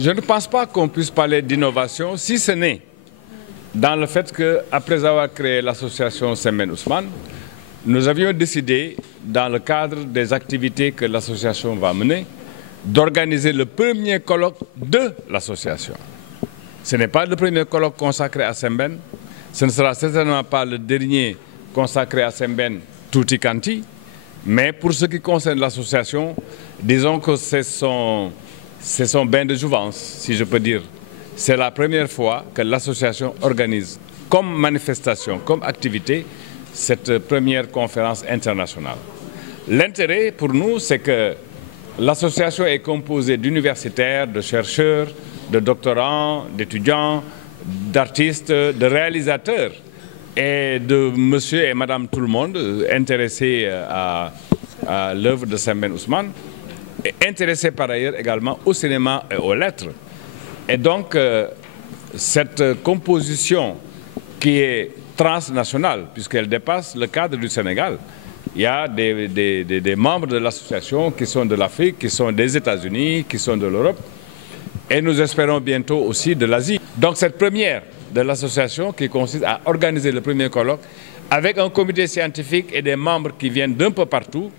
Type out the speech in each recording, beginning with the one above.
Je ne pense pas qu'on puisse parler d'innovation, si ce n'est dans le fait qu'après avoir créé l'association Sembène Ousmane, nous avions décidé, dans le cadre des activités que l'association va mener, d'organiser le premier colloque de l'association. Ce n'est pas le premier colloque consacré à Sembène, ce ne sera certainement pas le dernier consacré à Sembène Tuuti Kanti, mais pour ce qui concerne l'association, disons que c'est son bain de jouvence, si je peux dire. C'est la première fois que l'association organise comme manifestation, comme activité, cette première conférence internationale. L'intérêt pour nous, c'est que l'association est composée d'universitaires, de chercheurs, de doctorants, d'étudiants, d'artistes, de réalisateurs et de monsieur et madame tout le monde intéressés à l'œuvre de Sembène Ousmane, et intéressés par ailleurs également au cinéma et aux lettres. Et donc, cette composition qui est transnationale, puisqu'elle dépasse le cadre du Sénégal, il y a des membres de l'association qui sont de l'Afrique, qui sont des États-Unis, qui sont de l'Europe, et nous espérons bientôt aussi de l'Asie. Donc cette première de l'association qui consiste à organiser le premier colloque avec un comité scientifique et des membres qui viennent d'un peu partout,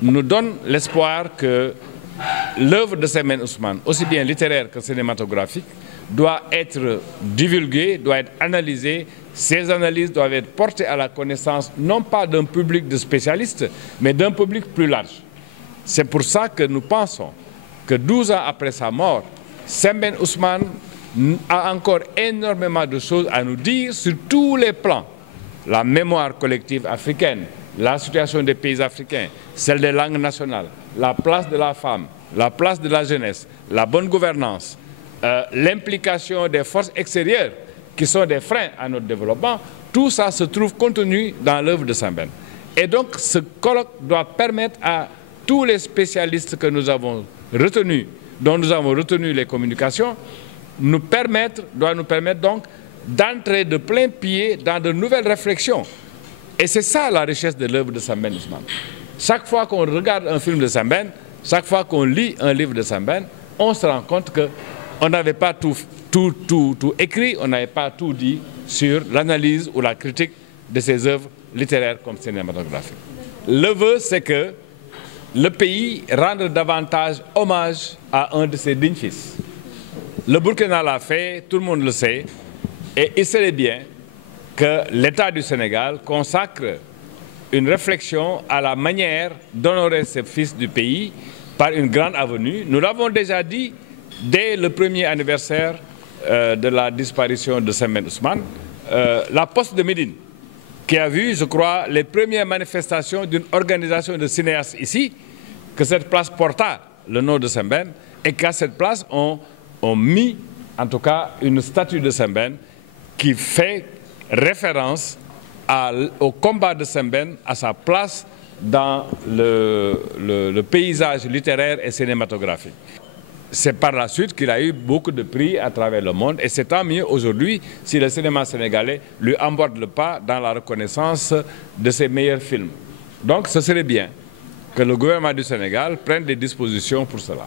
nous donne l'espoir que l'œuvre de Sembène Ousmane, aussi bien littéraire que cinématographique, doit être divulguée, doit être analysée. Ces analyses doivent être portées à la connaissance non pas d'un public de spécialistes, mais d'un public plus large. C'est pour ça que nous pensons que 12 ans après sa mort, Sembène Ousmane a encore énormément de choses à nous dire sur tous les plans. La mémoire collective africaine, la situation des pays africains, celle des langues nationales, la place de la femme, la place de la jeunesse, la bonne gouvernance, l'implication des forces extérieures qui sont des freins à notre développement, tout ça se trouve contenu dans l'œuvre de Sembène. Et donc ce colloque doit permettre à tous les spécialistes que nous avons retenus, dont nous avons retenu les communications, doit nous permettre donc d'entrer de plein pied dans de nouvelles réflexions. Et c'est ça la richesse de l'œuvre de Sembène Ousmane. Chaque fois qu'on regarde un film de Sembène, chaque fois qu'on lit un livre de Sembène, on se rend compte qu'on n'avait pas tout écrit, on n'avait pas tout dit sur l'analyse ou la critique de ses œuvres littéraires comme cinématographiques. Le vœu, c'est que le pays rende davantage hommage à un de ses dignes fils. Le Burkina l'a fait, tout le monde le sait, et il serait bien que l'État du Sénégal consacre une réflexion à la manière d'honorer ce fils du pays par une grande avenue. Nous l'avons déjà dit dès le premier anniversaire de la disparition de Sembène Ousmane, la Poste de Médine, qui a vu, je crois, les premières manifestations d'une organisation de cinéastes ici, que cette place porta le nom de Sembène, et qu'à cette place, on mis, en tout cas, une statue de Sembène qui fait référence au combat de Sembène, à sa place dans le paysage littéraire et cinématographique. C'est par la suite qu'il a eu beaucoup de prix à travers le monde, et c'est tant mieux aujourd'hui si le cinéma sénégalais lui emboîte le pas dans la reconnaissance de ses meilleurs films. Donc ce serait bien que le gouvernement du Sénégal prenne des dispositions pour cela.